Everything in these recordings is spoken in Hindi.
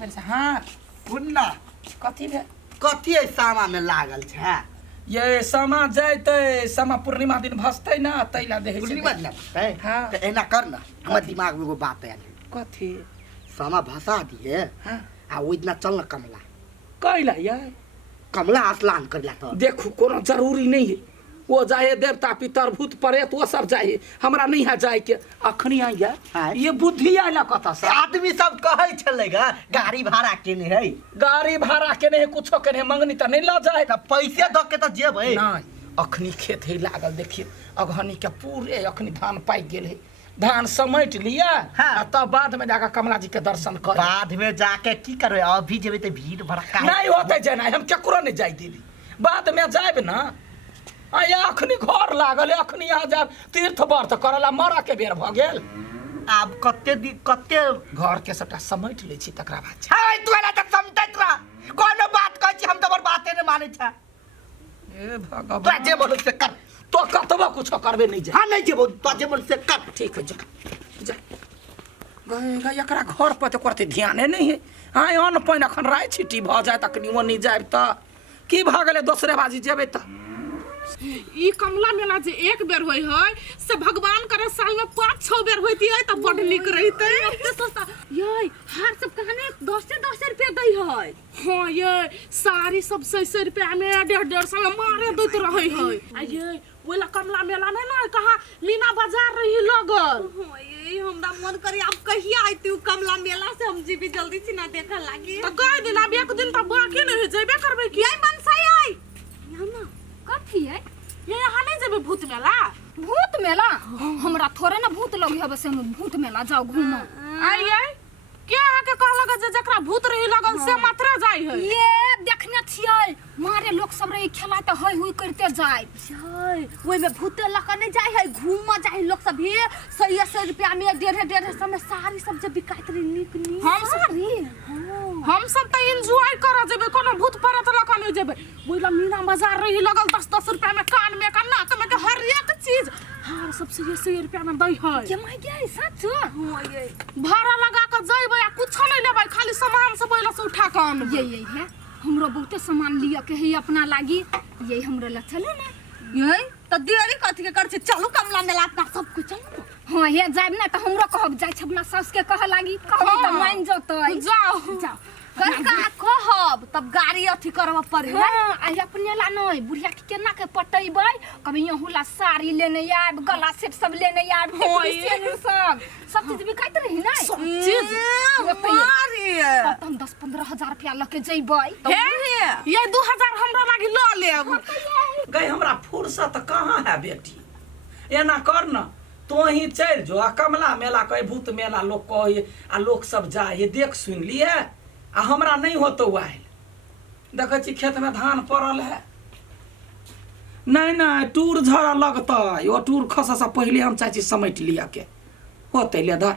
बेर से हाँ कुन्ना कथी भे कथी है सामा में लागल छै ये समा जैते समा पूर्णिमा दिन भसते ना तैला देखे पूर्णिमा दिन है हाँ तो एना कर ना हमर दिमाग में एगो बात आयल कथी सामा भसा दिए हाँ आ ओइ दिना चल ना कमला कैला ये कमला स्नान करला तो देखो कोनो जरूरी नहीं है वो जाए देवता पितर भूत प्रेत वो सब जाए हमरा नहीं है जाए के अखनी आई हाँ। ये बुद्धि आइला कथा से आदमी सब कहै छलै ग गाड़ी भाड़ा केने है गाड़ी भाड़ा के नहीं कुछो के नहीं मंगनी तो नहीं ला जाए त पैसे द के त जेबै नहीं अखनी खेत है लागल देखिए अगहनी के पूरे अखनी धान पाक गेल है धान समेट लिया हाँ। तब बाद में जाकर कमला जी के दर्शन कर बाद में जाके की करबै अभी जेबै त भीड़ भड़का नहीं होते जे नहीं हम केकरो नहीं जाय देली बाद में जाब ना आया अखनी घर लागल है अखनी यहाँ जाब तीर्थ व्रत करला मरा के बेर भ गेल आब कते घर के सबटा समेट ले छी तकरा बाद जा। है तू एना त समझैत रह कोनो बात कहै छी हम तोर बाते ने मानै छ ए तोरा भगवान जे बोलू से कर तो कतबा कुछो करबे नहीं जा हाँ नहीं जेबो तो जे बोलू से कर ठीक है जा जा गएगा एकरा घर पर तो करते ध्याने नहीं है हाँ अन्न पानि अखन राय छिटी भ जाए तखनी वो नहीं जाब त की भ गेलै दोसरे बाजी जेबै त ई कमला मेला जे एक बेर होय है से भगवान करे साल में 5-6 बेर होती है त बड निक रहिते ये हार सब कहने 10 रुपया दै है हां ये साड़ी सब 600 रुपया में 150 में मारे दैत रहे है आ ये ओला कमला मेला में ना कहा मीना बाजार रही लगल ये हमरा मन करे अब कहिया आइतू कमला मेला से हम जीबी जल्दी से ना देखा लागी त कह दिन अब एक दिन त बाकी नहीं जेबे करबे की यही मनसाई आई याना कथी है ये यहाँ नहीं जेबे भूत मेला भूत मेला हमरा थोड़े ना भूत लगी है बस हम भूत मेला जाओ घूमो आइए क्या आके कहलक जे जकरा भूत रही लगल से मात्रा जाय है ये देखने छियै मारे लोग सब रही खेला त होय हुई करते जाय जाय ओइ में भूत लका नहीं जाय है घूम जाय लोग सब भी 100 रुपया में 150 में साड़ी सब जे बिकाइत रही निक हम सब त एंजॉय कर जेबे कोनो भूत परत लका नहीं जेबे बोला मीना बाजार रही लगल 10 रुपया में कान में का नाक में के हर एक चीज हार सब 100 रुपया में दै है के माय गे सच हां ये भाड़ा लगा के जइबे आ कुछ नहीं लेबे खाली सामान सब ओइला से उठा के आनबे ये है हमरो बहुते सामान लिया के है अपना लागी यही हमरो ला चले ना ये त देरी कथि के कर छी चलू कमला मेला अपना सब कुछ चलू हां हे जाब ना त हमरो कहब जाय छ अपना सास के कह लागी कहब त मान जतै जाओ जाओ कनका कहब तब गाड़ी अथि करब पड़े हां आई अपने ला नहीं बुढ़िया के केना के पटैबै कभी यहू ला साड़ी लेने आब गला सेट सब लेने आब सब चीज बिकाइत रही ना सब चीज मारी हम 10-15 हजार रुपया लेके जइबै हे ये 2000 हमरा लागी ल लेब गई हमरा फुर्सत कहाँ है बेटी एना कर न तो ही चल जो आ कमला मेला कहे भूत मेला लोग कहे आ लोग सब जाए देख सुन लिए आ हमरा नहीं होतो आयल देखे छी खेत में धान पड़ल है नहीं नहीं टूर झड़ा लगता वो टूर खसा से पहले हम चाची समेट लिया के होते ले धर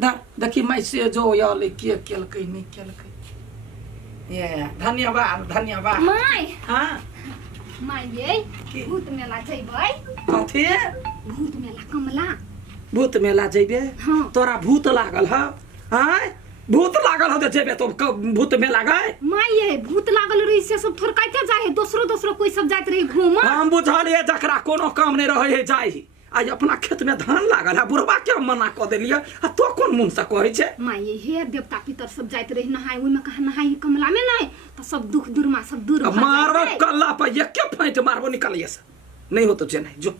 धर देखी मैसेज जो आले के केलकै नहीं केलकै ये धन्यवाद धन्यवाद माय हाँ माय ये की? भूत मेला जइबै कथी भूत मेला कमला भूत मेला जेबे हाँ। तोरा भूत लागल है आय भूत लागल हो जेबे तो भूत मेला गए माय ये भूत लागल रही से सब थोड़ काटे जाय है दोसरो कोई सब जात रही घूम हम बुझलिए जकरा कोनो काम नहीं रहे है जाई आज अपना खेत में धान लागल है बुढ़वा के मना क देलिए आ तो कोन मुंह से कहै छे माय ये हे देवता पितर सब जात रही नहाय ओइ में कहा नहाय कमला में नहीं तो सब दुख दुर्मा सब दूर भ मारबो जाय कल्ला पर एक के फाइट मारबो निकलिए से नहीं हो तो जे नहीं जो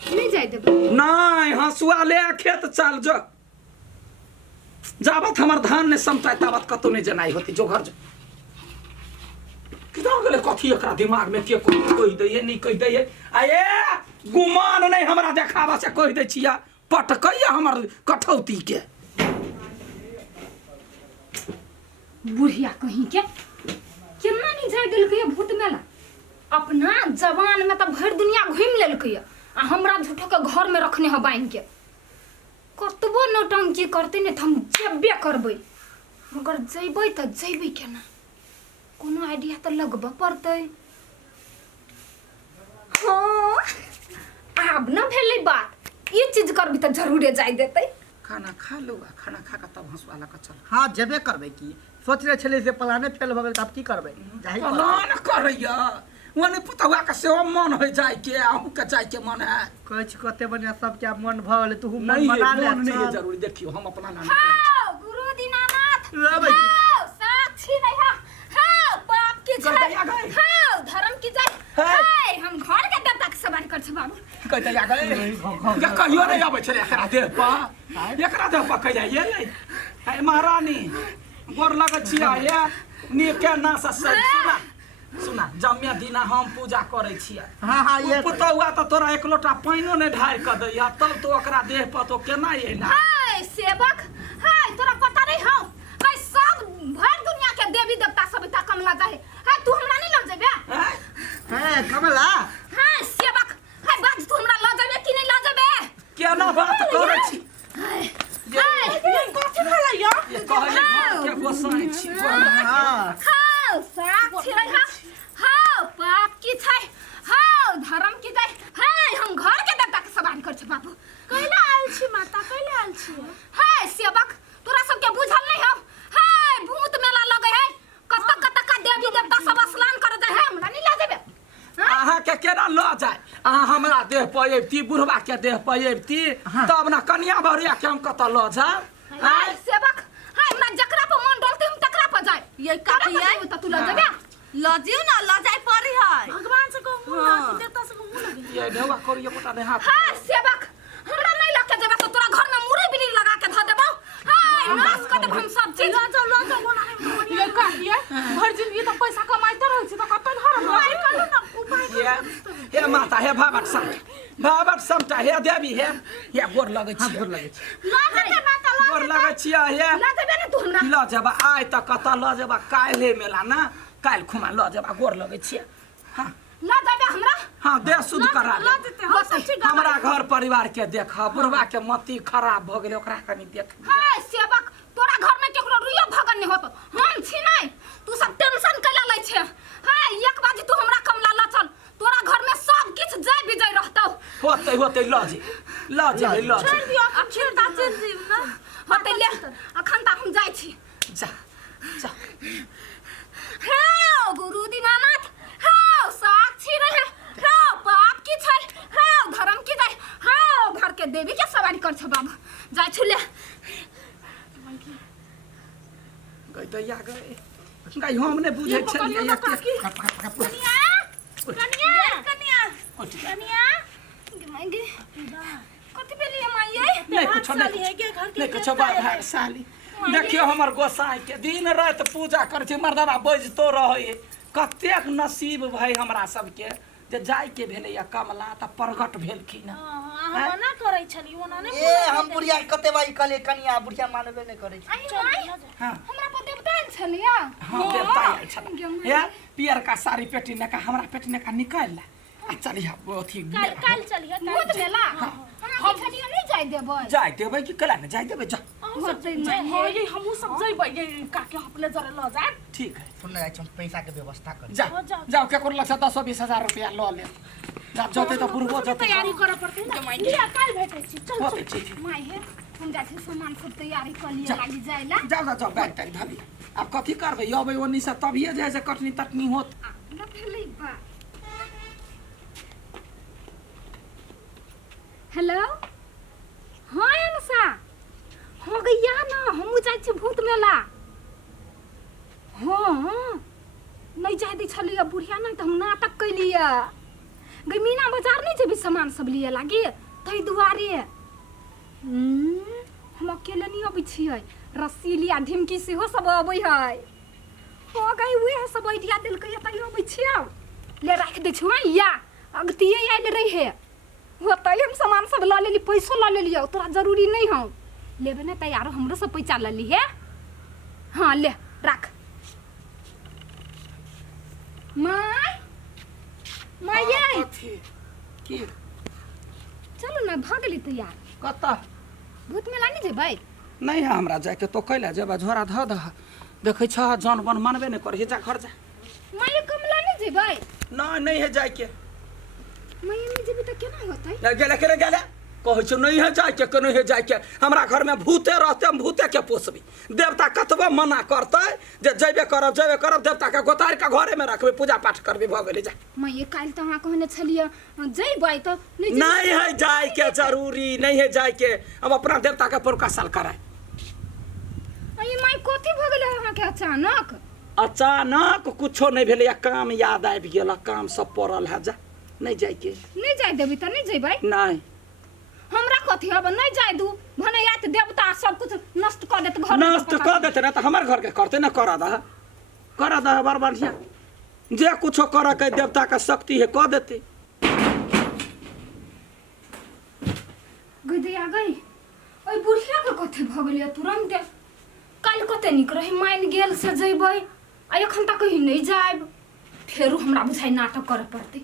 नहीं जाय देबै नहीं हंसुआ ले खेत चल जो जाबत हमर धान ने समता ताबत कतो नहीं जनाई होती जो घर जो कितना गले कथी एकरा दिमाग में के कोई दै नहीं कह दै आए गुमान नहीं हमरा देखावा से कह दै छिया पटकैया हमर कठौती के बुढ़िया कहीं के केना नहीं जाय देलकै भूत मेला अपना जवान में त भर दुनिया घूम लेलकै आ हमरा झूठो के घर में रखने ह बांध के कतबो नौटंकी करते ने हम जेबे करबै मगर जइबै त जइबै केना कोनो आइडिया त लगबे पड़तै हां आब न भेलै बात ये चीज करबी त जरूरे जाय देतै खाना खा लो आ खाना खा के तब हंसुआ लऽ कऽ चल हाँ जेबे करबै की सोच रहे छलै से प्लाने फेल भऽ गेल तऽ आब की करबै जाहि प्लान करैया ओने पुतहुआ के सेहो मन हो जाय के अहूँ के जाय के मन है कहै छी कते बढ़िया सबके आब मन भऽ गेलै तू मन नहीं बना ले मन नहीं है जरूरी देखियो हम अपना नाम करै छी हाँ गुरु दीनानाथ रहबै की हाँ साक्षी नहीं है हाँ बाप की कर जय दिया गए। हाँ धर्म की जय है। हाय हम घर के देवता के सवारी कर छी बाबू कहते जा गए ये कहियो नहीं आबै छले एकरा देह पर कहिया ये नहीं है महारानी गोर लगै छियै ये नीके ना से सुना सुना जम्मे दिना हम पूजा करै छियै हाँ हाँ ये पुतहुआ तो तोरा एक लोटा पानियो नहीं ढार के दैया तब तो ओकरा देह पर तो केना एला हाय सेवक हाय तोरा पता नहीं हो हाय सब भर दुनिया के देवी देवता सब इतना कमला जाए हाय तू हमरा नहीं लग जेबे हैं? है कमला हाय सेवक हाय बाज तू हमरा लग जेबे कि नहीं लग जेबे केना बात करै छी हाय ये कथि भेलै या ये कहले घर के गोसाई छी हाँ हाउ साक्षी रह हाउ पाप की छै हाउ धर्म की छै हाय हम घर के देवता के सवारी कर छ बाबू कैला आयल छी माता कैला आयल छी हाय सेवक तोरा सब के बुझल नहीं हो हाय भूत मेला लगे है कत का देवी देवता सब स्नान कर जाए है हमरा नहीं ला देबे अहाँ के केना ल जाय अहाँ हमरा देह पर अबती बुढ़वा के देह पर अबती तब ना कन्या भरिया के हम कत ल जाब हाय सेवक हाय हमरा जकरा पर मन डोलते हम तकरा पर जाए ये काफी है त तू ला देबे लजियो ना लजाई पड़ी है भगवान से को मुंह लागी देवता से को मुंह लागी ये ढेवा करियो पता नहीं हाथ हाय सेवक हमरा नहीं लग के जेबे तो तोरा घर में मुड़ी बिली लगा के ध देबो हाय नाश कर देब हम सब चीज ला जाओ बोला ये का ये भर जिंदगी तो पैसा कमाइते रहै छी तो कतन हर भाई करू ना उपाय हे माता हे भावट समटा हे देवी हे गोर लगै छी गोर लगै छी ला दे माता गोर लगै छी हे ला देबे ना तू हमरा ल जेबा आइ त कत ल जेबा काल्हे मेला ना काल्हि खुमा ल जेबा गोर लगै छी हाँ ला देबे हमरा हाँ देह शुद्ध करा ला दे देते हम सब ठीक हमरा घर परिवार के देख बुढ़वा के मति खराब भ गेलै ओकरा कनी देख हाय सेवक तोरा घर में केकरो रुइयो भगन नहीं होत हम छी नहीं तू सब टेंशन कैला लै छे हाय एक बाजी तू हमरा कमला ला चल तोरा घर में सब किछ जय विजय रहतौ होते ल जे छोड़ दियो अब छिड़ता चल जी ना होते ले अखन तक हम जाय छी जा जा हाय गुरु दीनानाथ हाय साक्षी रहे हाय बाप की छै हाय धर्म की छै हाय घर के देवी के सवारी कर छ बाबू जाय छुले गई दैया गई गई हम ने बुझै छलिए कनिया मांगे कथि बेलिए माइए नहीं कुछ नहीं कुछ बात साली देखियो हमर गोसाई के दिन रात पूजा कर छी मर्दाना बजतो रहे कतेक नसीब भाई हमरा सबके जे जाय के भेले या कमला त प्रगट भेलखिन हां ना करै छली ओना ने ए हम बुढ़िया कते बाई कले कनिया बुढ़िया मानबे नहीं करे छी आई माई हां हमरा पर देवता आइल छलिया हां देवता आइल छल हे पियर का साड़ी पेटी ने का हमरा पेटी ने का निकाल ला आ चली अथी काल चलिए भूत मेला हम खनियो नहीं जाय देबै जाय देबै कि कला ने जाय देबै जा होते नहीं हो ये हमहु सब जइबै ये काके अपने जरे ल जाए ठीक है सुन जाय हम पैसा के व्यवस्था कर जा जाओ के कर लक्ष्य 10-20 हजार रुपया ल ले जा जोते तो पूर्व जोते तैयारी करे पड़ते ना लिया काल भेटै छी चल होते ठीक माई है हम जाय छी सामान सब तैयारी कर लिए लागी जायला जाओ बैग तक धली अब कथी करबै अबै ओनी से तभिए जे से कटनी तटनी होत न भेलै बा हेलो हाँ अनसा हो गया ना हम जाय छी भूत मेला हाँ नहीं जाय दी छलिए बुढ़िया नहीं तो हम नाटक कैलिए गई मीना बाजार नहीं जेबी सामान सब लिए लागी तै दुआरे हम अकेले नहीं अबै छियै रसीलिया ढिमकी सेहो सब अबै है हो गई उहे सब आइडिया देलकै तै अबै छियै ले राख दे छु या अगतिए आइल रही है होतै हम सामान सब ल लेली पैसो ल लेली तोरा जरूरी नहीं हो लेबे नहीं तैयार हमरो सब पैसा ल ली है हाँ ले राख माय कथी की चलो ना भागली तैयार कत भूत मेला नहीं जेबै नहीं है हमरा जाय के तो कैला जेबा झोरा ध द देखै छ जन बन मानबे नहीं करे जा घर जा माय कमला नहीं जेबै नहीं है जाय के माय नहीं जेबै त केना होतै गेले कहै छौ नहीं है जाय के नहीं है जाय के हमरा घर में भूते रहते हम भूते के पोसबी देवता कतबा मना करतै जे जइबे करब देवता के गोतार के घरे में रखबे पूजा पाठ करबे भ गेलै जा माये काल त अहाँ कहने छलिए जइबै त नहीं है जाय के जरूरी नहीं है जाय के हम अपना देवता के पुरका साल कराय अई माय कथि भ गेलै अहाँ के अचानक कुछो नहीं भेलै काम याद आबि गेल काम सब पड़ल है जा नहीं जाय के नहीं जाय देबै त नहीं जइबै नहीं हमरा कथि अब नहीं जाय दू भने या त देवता सब कुछ नष्ट कर देत घर नष्ट कर देते ना तो हमारे घर के करते ना करा दा बार बढ़िया जे कुछो कर के देवता का शक्ति है कह देते गदिया गई ओइ बुढ़िया के कथि भ गेलै तुरंत काल कते निक रही मान गेल से जइबै आ एखन तक कहीं नहीं जायब फेरू हमरा बुझाइ नाटक करे पड़ते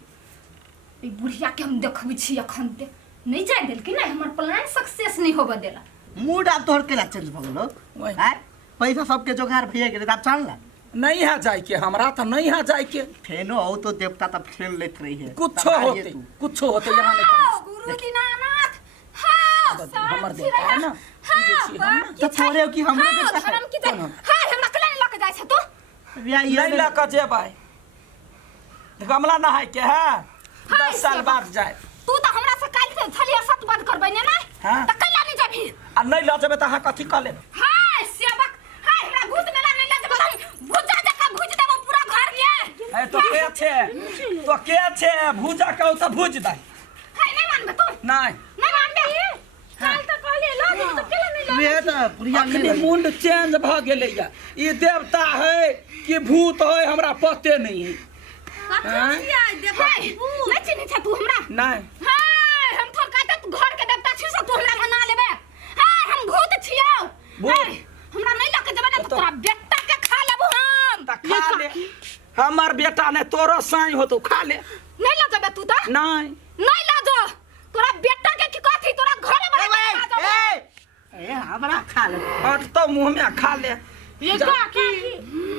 ई बुढ़िया के हम देखबै छी एखन ते नहीं जाय देल कि नहीं हमर प्लान सक्सेस नहीं होबे देला मूड आप तोहर केला चेंज भ गेलो हैं पैसा सबके जोगार भइए गेलै त चल ना नहीं है जाय के हमरा तो नहीं है जाय के फेनो हो तो देवता तब फेन लेत रही है कुछो होते यहाँ नहीं गुरु दीनानाथ हां हमर देवता है ना तो छोड़े कि हमरे देवता धर्म की हां हमरा कला नहीं लक जाय छ तू नहीं लक जेबै गमला नहाय के है 10 साल बाद जाए तू तो हमरा से काल से छलिया सत बंद करबै ने हां त कला नहीं जाबी आ नहीं ल जेबै त अहाँ कथि क लेब हां सेवक हां हमरा भूत मेला नहीं ल जेबै भूजा जका भूज देबो पूरा घर के ए तो के छे भूजा के त भूज दई हां नहीं मानबे तू नहीं मानबे काल त कहले ल तो केला नहीं ल वे त बुढ़िया अखनी मुंड चेंज भ गेलै या ई देवता है कि भूत है हमरा पते नहीं है नहीं चिन्ह छ तू हमरा नहीं हां हम थोर काटे तू घर के देवता छी से तू हमरा बना लेबे हां हम भूत छियौ भूत हमरा नहीं लके जेबे ना तोरा बेटा के खा लेबो हम त खा ले हमर बेटा ने तोरो साई हो तो खा ले नहीं ल जेबे तू त नहीं ल जो तोरा बेटा के की कथि तोरा घरे में ए हमरा खा ले हट तो मुंह में खा ले ये काकी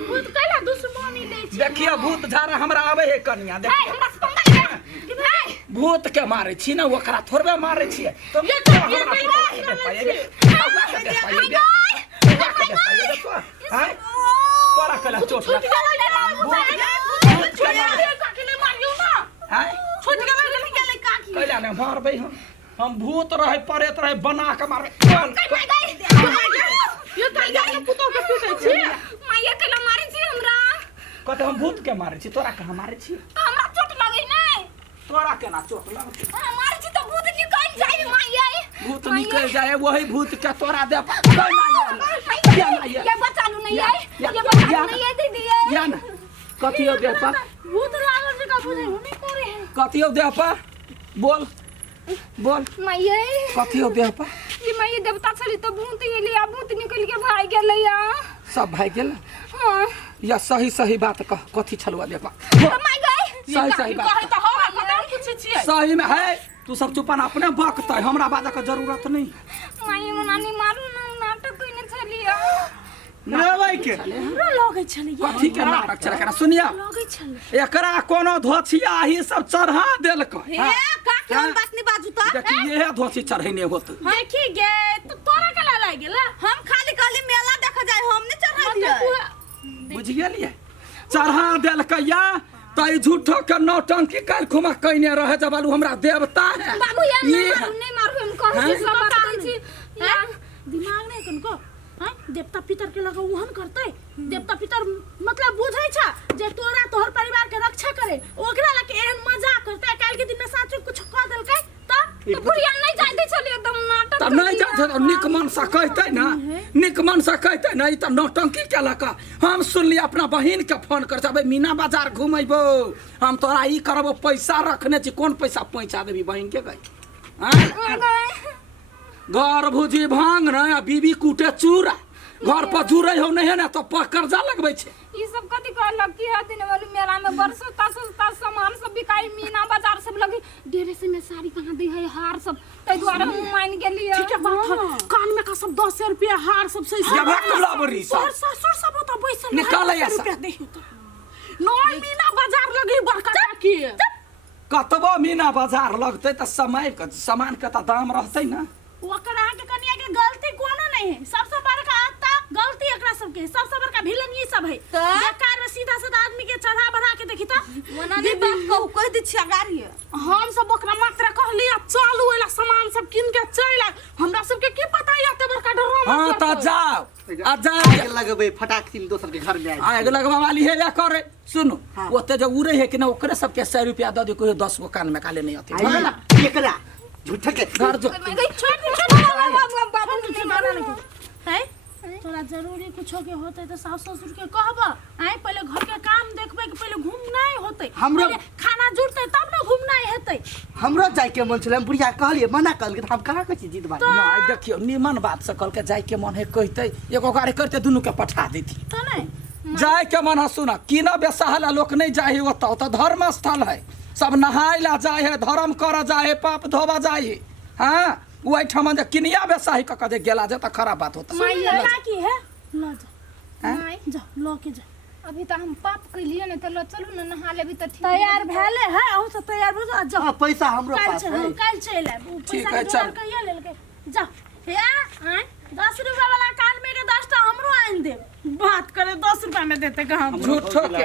भूत कैला दुश्मनी ले छी देखियो भूत झारा हमरा आवे है कनिया हाय देखियो हमरा से पंगा ले हाय भूत के मारे छी ना ओकरा थोड़बे मारे छी तो ये हाय तोरा कला चोट छूट गेलै काकी ने मारियो ना हाय छूट गेलै काकी कैला ने मारबे हम भूत रहे परेत रहे बना के मारबे ये काकी के पुतो के पीटे छी माये केला मारे छी हमरा कते हम भूत के मारे छी तोरा के हम मारे छी तो हमरा चोट लगे नहीं तोरा केना चोट लगतै मारे छी तो भूत निकल जाई माये भूत निकल जाए वही भूत के तोरा दे ये बचालू नहीं है ये बचालू नहीं है दीदी या ना कथियो दे पर भूत लागल से का बुझे नहीं करे है कथियो दे पर बोल माये कथियो दे पर ये माये देवता छली तो भूत गेली आ भूत निकल के भाग गेलै या सब भाई गेल हां या सही बात कह कथी छलवा दे पर माय गई सही बात कहे त हम कतन पूछे छी सही में है तू सब चुपन अपने बकतै हमरा बात के जरूरत नहीं माये मनानी मारू ना नाटक कइने छलिया नहबै के हमरा लगे छले कथी के नाटक चल करा सुनिया लगे छले एकरा कोनो धोछिया ही सब चढ़ा देलकै हे काकी हम बात नहीं बाजू त देखी ये धोछी चढ़ैने होत देखी गे तो तोरा के ला गेला हम खाली खाली मेला देखा जाए हम नहीं चढ़ा दिए बुझ गेलिए चढ़ा देलकै या तई झूठो के नौटंकी काल खुमा कइने रहे जबालू हमरा देवता है बाबू यार ये नहीं मारू हम कहै छी सब बात कहै छी दिमाग नहीं कनको हां देवता पितर के लगा उहन करते देवता पितर मतलब बुझै छ जे तोरा तोहर परिवार के रक्षा करे ओकरा लगे एहन मजाक करते काल के दिन में साचो कुछ कह देलकै तो बुढ़िया नहीं जाय दे छलिए एकदम नाटक त नहीं जात निक मन से कहते ना निक मन से कहते ना ई त नौटंकी के लका हम सुनली अपना बहिन के फोन कर जाबे मीना बाजार घुमैबो हम तोरा ई करबो पैसा रखने छी कोन पैसा पहुंचा देबी बहिन के गई हां घर भुजी भांग ना बीबी कूटे चूरा घर पर जुड़े हो नहीं है ना तो कर्जा लगबे छे ई सब कथि कहलक कि हथिन वाली मेला में बरसता सस्ता सामान सब बिकाई मीना बाजार सब लगी डेरे से में साड़ी कहां दे है हार सब तै द्वारा हम मान गेलिए ठीक है बात है कान में का सब 10 रुपया हार सब सही या भाग लाबरी और ससुर सब तो बैसल निकाल ऐसा रुपया दे तो नॉन मीना बाजार लगी बड़का की कतबो मीना बाजार लगते तो समय के सामान के तो दाम रहते ना। ओकरा के कन्या के गलती कोनो नहीं है, सबसे बड़का आता गलती एकरा सबके, सबसे बड़का विलन ये सब है। तो? बेकार में सीधा साधा आदमी के चढ़ा बढ़ा के देखी तो मना नहीं बात कहू, कह दी छिया गाड़ी है। हम सब ओकरा मात्र कहली अब चालू एला सामान सब किन के चल आए, हमरा सबके की पता या ते बड़का ड्रामा हाँ तो जाओ आ जाओ आग लगबे फटाक से दोसर के घर में आए। आग लगवा वाली है या करे सुनो हाँ। ओते जो उड़े है कि ना ओकरे सबके 100 रुपया दे दे कोई 10 गो कान में काले नहीं आते आई ना एकरा झूठे के घर जो है। तोरा जरूरी कुछ के होते तो सास ससुर के कहबा, आए पहले घर के काम देखबे कि पहले घूमनाई होते, हमरो- पहले खाना जुटते तब ना घूमनाई हेते। हमरो जाय के मन छले, हम बुढ़िया कहलिए मना कल के हम कहां कछि जीत बानी। ना देखियो निमन बात से कल के जाय के मन है कहते एगो गाड़ी करते दुनू के पठा देती तो नहीं जाय के मन है सुना कि ना बेसहला लोक नहीं जाए ओतौ तो धर्म स्थल है, सब नहाय ला जाए है, धर्म कर जाए है, पाप धोबा जाए है। हाँ वही ठमन जे किनिया बेसाही क जे गेला जे त खराब बात होता का की है लो जा हैं? जा लो के जा। अभी तो हम पाप कैलिए न तो चलू न नहा लेबी तो ठीक तैयार भेले है और सब तैयार हो जा। जा हां पैसा हमरो कल पास चल है। कल चल आए, वो ठीक पैसा है, के चल। जोड़ के ये ले के जा। हे 10 रुपया वाला कान में के 10 टा हमरो आइन दे, बात करे 10 रुपया में देते कहां झूठो के